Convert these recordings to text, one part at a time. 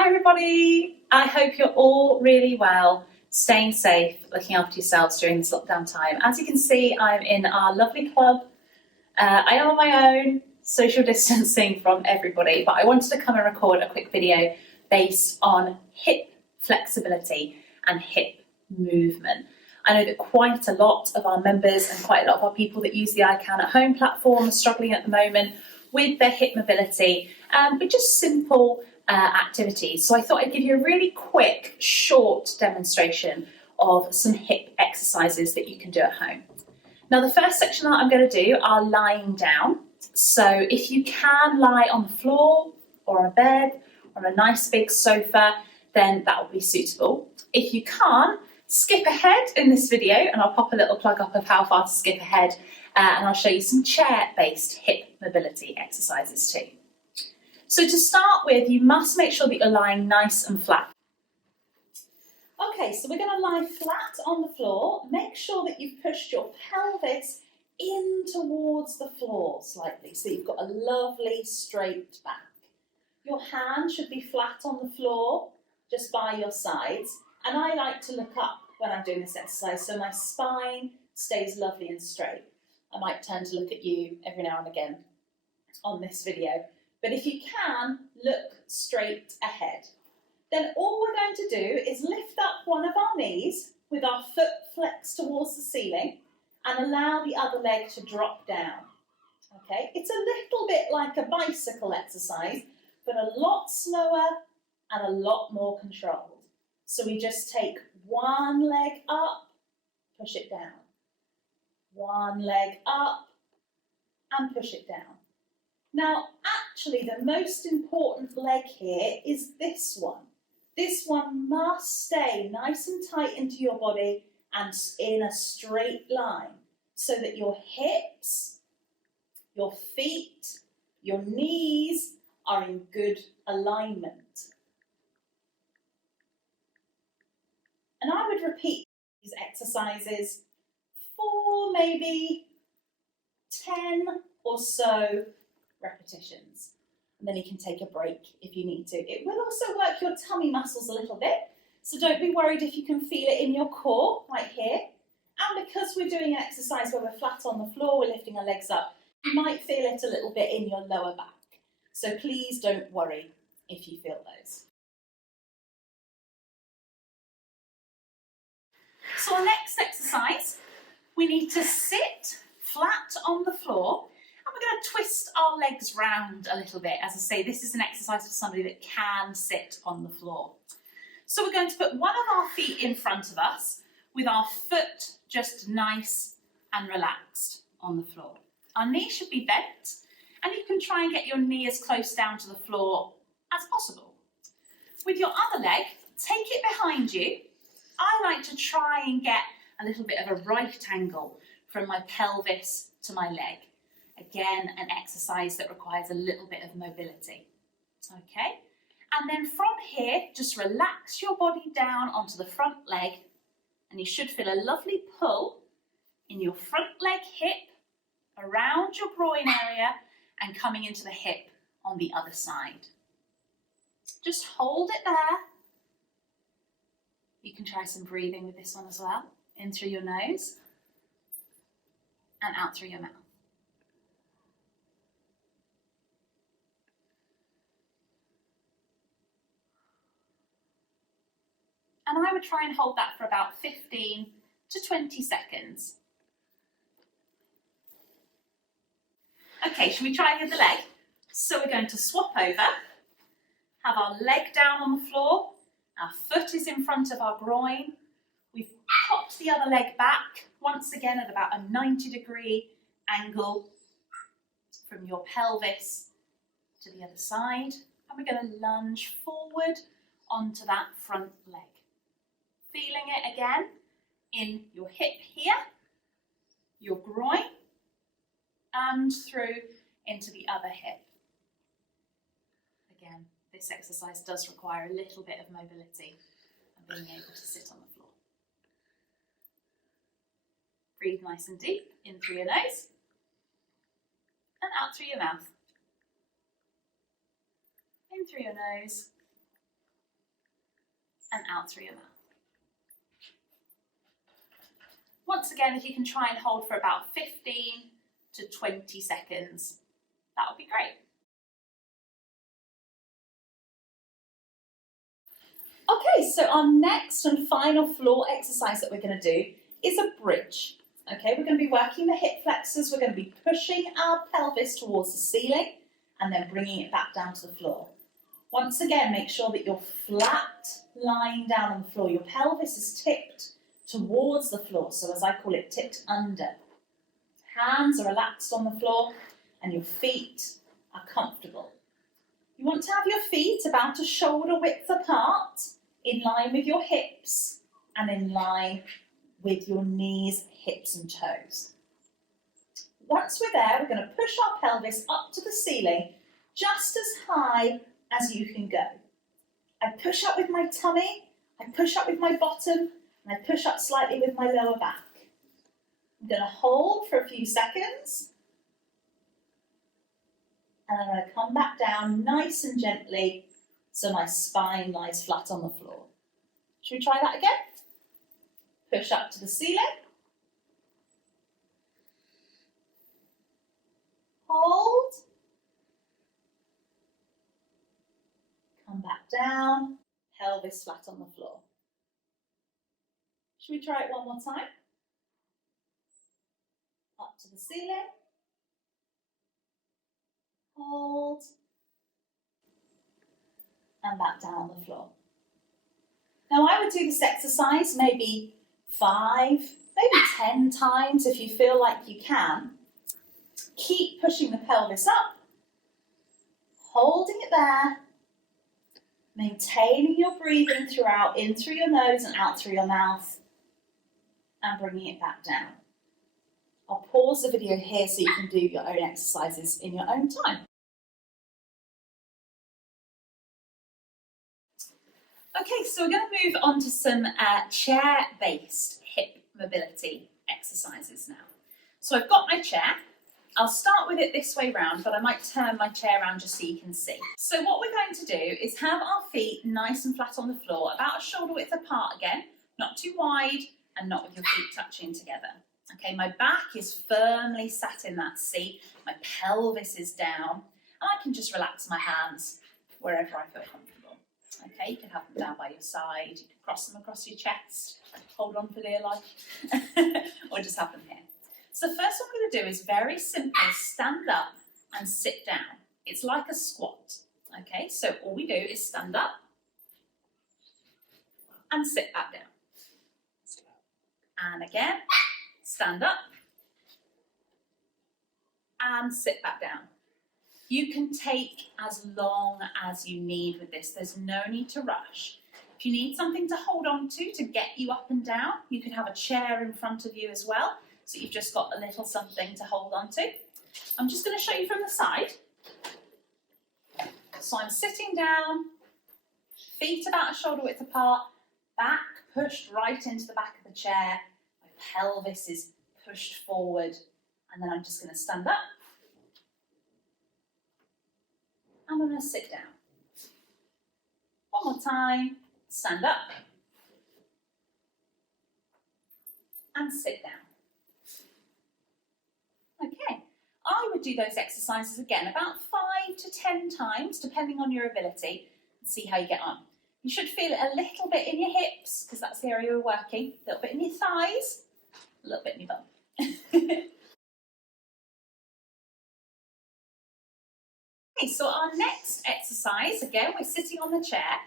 Hi everybody, I hope you're all really well, staying safe, looking after yourselves during this lockdown time. As you can see, I'm in our lovely club. I am on my own, social distancing from everybody, but I wanted to come and record a quick video based on hip flexibility and hip movement. I know that quite a lot of our members and quite a lot of our people that use the iCan at home platform are struggling at the moment with their hip mobility, with just simple activities. So I thought I'd give you a really quick, short demonstration of some hip exercises that you can do at home. Now, the first section that I'm going to do are lying down. So if you can lie on the floor or a bed or a nice big sofa, then that will be suitable. If you can't, skip ahead in this video and I'll pop a little plug up of how far to skip ahead, and I'll show you some chair-based hip mobility exercises too. So to start with, you must make sure that you're lying nice and flat. Okay, so we're going to lie flat on the floor. Make sure that you've pushed your pelvis in towards the floor slightly, so you've got a lovely straight back. Your hand should be flat on the floor, just by your sides. And I like to look up when I'm doing this exercise, so my spine stays lovely and straight. I might turn to look at you every now and again on this video. But if you can, look straight ahead. Then all we're going to do is lift up one of our knees with our foot flexed towards the ceiling and allow the other leg to drop down. Okay, it's a little bit like a bicycle exercise, but a lot slower and a lot more controlled. So we just take one leg up, push it down. One leg up and push it down. Now, actually, the most important leg here is this one. This one must stay nice and tight into your body and in a straight line so that your hips, your feet, your knees are in good alignment. And I would repeat these exercises for maybe 10 or so repetitions. And then you can take a break if you need to. It will also work your tummy muscles a little bit, so don't be worried if you can feel it in your core, right here. And because we're doing an exercise where we're flat on the floor, we're lifting our legs up, you might feel it a little bit in your lower back. So please don't worry if you feel those. So our next exercise, we need to sit flat on the floor and we're going to twist our legs round a little bit. As I say, this is an exercise for somebody that can sit on the floor. So we're going to put one of our feet in front of us with our foot just nice and relaxed on the floor. Our knee should be bent and you can try and get your knee as close down to the floor as possible. With your other leg, take it behind you. I like to try and get a little bit of a right angle from my pelvis to my leg. Again, an exercise that requires a little bit of mobility. Okay, and then from here, just relax your body down onto the front leg and you should feel a lovely pull in your front leg hip, around your groin area and coming into the hip on the other side. Just hold it there. You can try some breathing with this one as well. In through your nose and out through your mouth. And I would try and hold that for about 15 to 20 seconds. Okay, shall we try the other leg? So we're going to swap over, have our leg down on the floor, our foot is in front of our groin, we've popped the other leg back, once again at about a 90-degree angle from your pelvis to the other side, and we're going to lunge forward onto that front leg. Feeling it again in your hip here, your groin, and through into the other hip. Again, this exercise does require a little bit of mobility and being able to sit on the floor. Breathe nice and deep, in through your nose and out through your mouth. In through your nose and out through your mouth. Once again, if you can try and hold for about 15 to 20 seconds, that would be great. Okay, so our next and final floor exercise that we're going to do is a bridge. Okay, we're going to be working the hip flexors, we're going to be pushing our pelvis towards the ceiling and then bringing it back down to the floor. Once again, make sure that you're flat lying down on the floor. Your pelvis is tipped towards the floor, so as I call it, tipped under. Hands are relaxed on the floor and your feet are comfortable. You want to have your feet about a shoulder width apart, in line with your hips and in line with your knees, hips and toes. Once we're there, we're going to push our pelvis up to the ceiling just as high as you can go. I push up with my tummy, I push up with my bottom, and I push up slightly with my lower back. I'm going to hold for a few seconds, and I'm going to come back down nice and gently so my spine lies flat on the floor. Should we try that again? Push up to the ceiling. Hold. Come back down, pelvis flat on the floor. Should we try it one more time? Up to the ceiling. Hold. And back down on the floor. Now I would do this exercise maybe 5, maybe 10 times if you feel like you can. Keep pushing the pelvis up, holding it there, maintaining your breathing throughout, in through your nose and out through your mouth, and bringing it back down. I'll pause the video here so you can do your own exercises in your own time. Okay, so we're going to move on to some chair-based hip mobility exercises now. So I've got my chair. I'll start with it this way round, but I might turn my chair around just so you can see. So what we're going to do is have our feet nice and flat on the floor, about a shoulder width apart again, not too wide and not with your feet touching together. Okay, my back is firmly sat in that seat, my pelvis is down, and I can just relax my hands wherever I feel comfortable. Okay, you can have them down by your side, you can cross them across your chest, hold on for dear life, or just have them here. So the first one I'm going to do is very simple, stand up and sit down. It's like a squat. Okay, so all we do is stand up and sit back down. And again, stand up and sit back down. You can take as long as you need with this. There's no need to rush. If you need something to hold on to get you up and down, you could have a chair in front of you as well. So you've just got a little something to hold on to. I'm just going to show you from the side. So I'm sitting down, feet about a shoulder width apart, back pushed right into the back of the chair, my pelvis is pushed forward, and then I'm just going to stand up. I'm going to sit down. One more time, stand up and sit down. Okay, I would do those exercises again about 5 to 10 times, depending on your ability, and see how you get on. You should feel it a little bit in your hips, because that's the area we're working, a little bit in your thighs, a little bit in your bum. Okay, so our next exercise, again, we're sitting on the chair,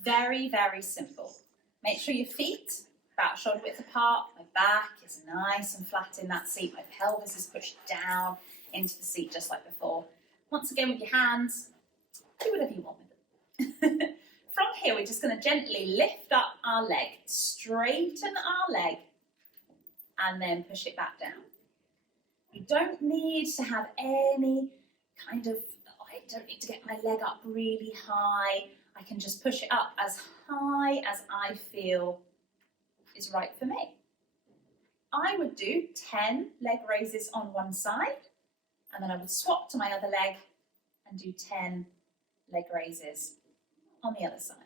very, very simple. Make sure your feet about shoulder width apart, my back is nice and flat in that seat, my pelvis is pushed down into the seat just like before. Once again with your hands, do whatever you want with them. From here we're just going to gently lift up our leg, straighten our leg and then push it back down. You don't need to have any kind of, I don't need to get my leg up really high. I can just push it up as high as I feel is right for me. I would do 10 leg raises on one side, and then I would swap to my other leg and do 10 leg raises on the other side.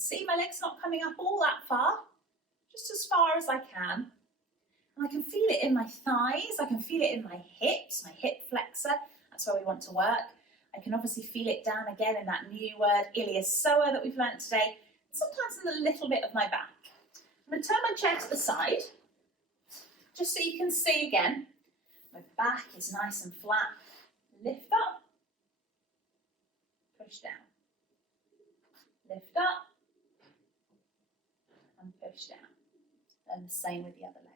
see my leg's not coming up all that far, just as far as I can. And I can feel it in my thighs, I can feel it in my hips, my hip flexor, that's where we want to work. I can obviously feel it down again in that new word, iliopsoas, that we've learnt today, sometimes in a little bit of my back. I'm going to turn my chair to the side, just so you can see again. My back is nice and flat. Lift up, push down. Lift up, and push down. And the same with the other leg.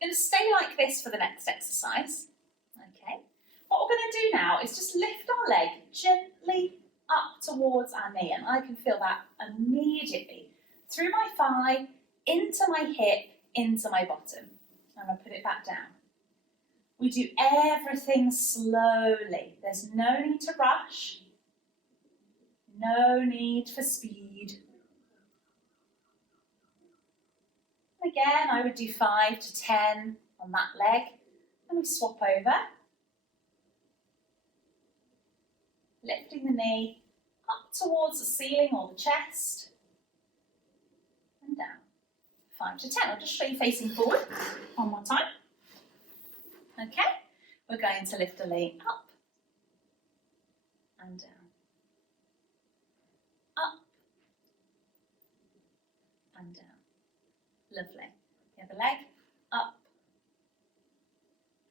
I'm going to stay like this for the next exercise. Okay. What we're going to do now is just lift our leg gently up towards our knee, and I can feel that immediately through my thigh, into my hip, into my bottom. I'm going to put it back down. We do everything slowly. There's no need to rush. No need for speed. Again, I would do 5 to 10 on that leg. And we swap over. Lifting the knee up towards the ceiling or the chest. And down. 5 to 10. I'll just show you facing forward one more time. Okay, we're going to lift the leg up and down. Up and down. Lovely. The other leg, up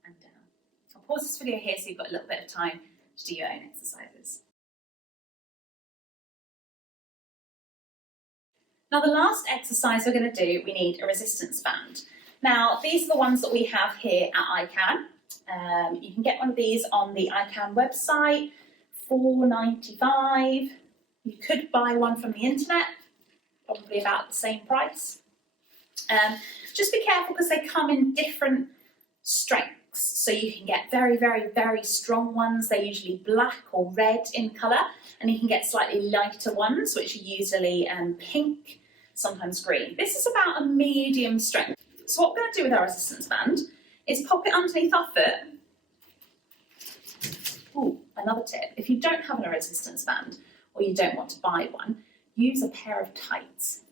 and down. I'll pause this video here so you've got a little bit of time to do your own exercises. Now the last exercise we're going to do, we need a resistance band. Now these are the ones that we have here at iCan. You can get one of these on the iCan website, $4.95. You could buy one from the internet, probably about the same price. Just be careful because they come in different strengths. So you can get very, very, very strong ones. They're usually black or red in colour. And you can get slightly lighter ones, which are usually pink, sometimes green. This is about a medium strength. So what we're going to do with our resistance band is pop it underneath our foot. Ooh, another tip. If you don't have a resistance band or you don't want to buy one, use a pair of tights.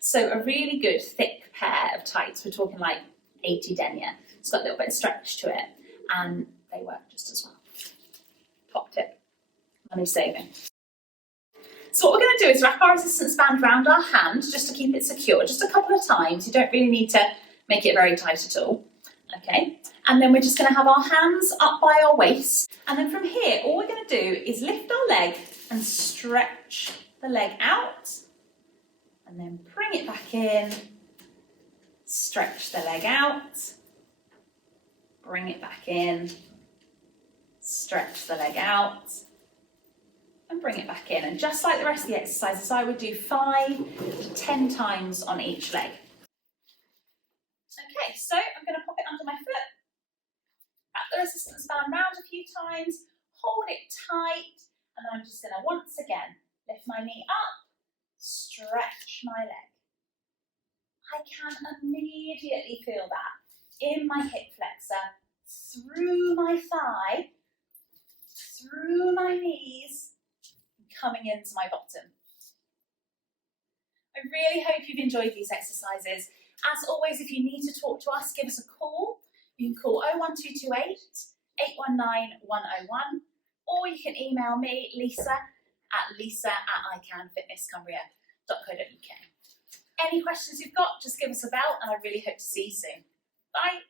So a really good thick pair of tights, we're talking like 80 denier. It's got a little bit of stretch to it and they work just as well. Top tip, money saving. So what we're going to do is wrap our resistance band around our hand just to keep it secure, just a couple of times. You don't really need to make it very tight at all. Okay, and then we're just going to have our hands up by our waist. And then from here, all we're going to do is lift our leg and stretch the leg out. And then bring it back in, stretch the leg out, bring it back in, stretch the leg out, and bring it back in. And just like the rest of the exercises, I would do 5 to 10 times on each leg. Okay, so I'm going to pop it under my foot, wrap the resistance band round a few times, hold it tight, and then I'm just going to once again lift my knee up, stretch my leg. I can immediately feel that in my hip flexor, through my thigh, through my knees, coming into my bottom. I really hope you've enjoyed these exercises. As always, if you need to talk to us, give us a call. You can call 01228 819 101, or you can email me, lisa@icanfitnesscumbria.co.uk. Any questions you've got, just give us a bell, and I really hope to see you soon. Bye.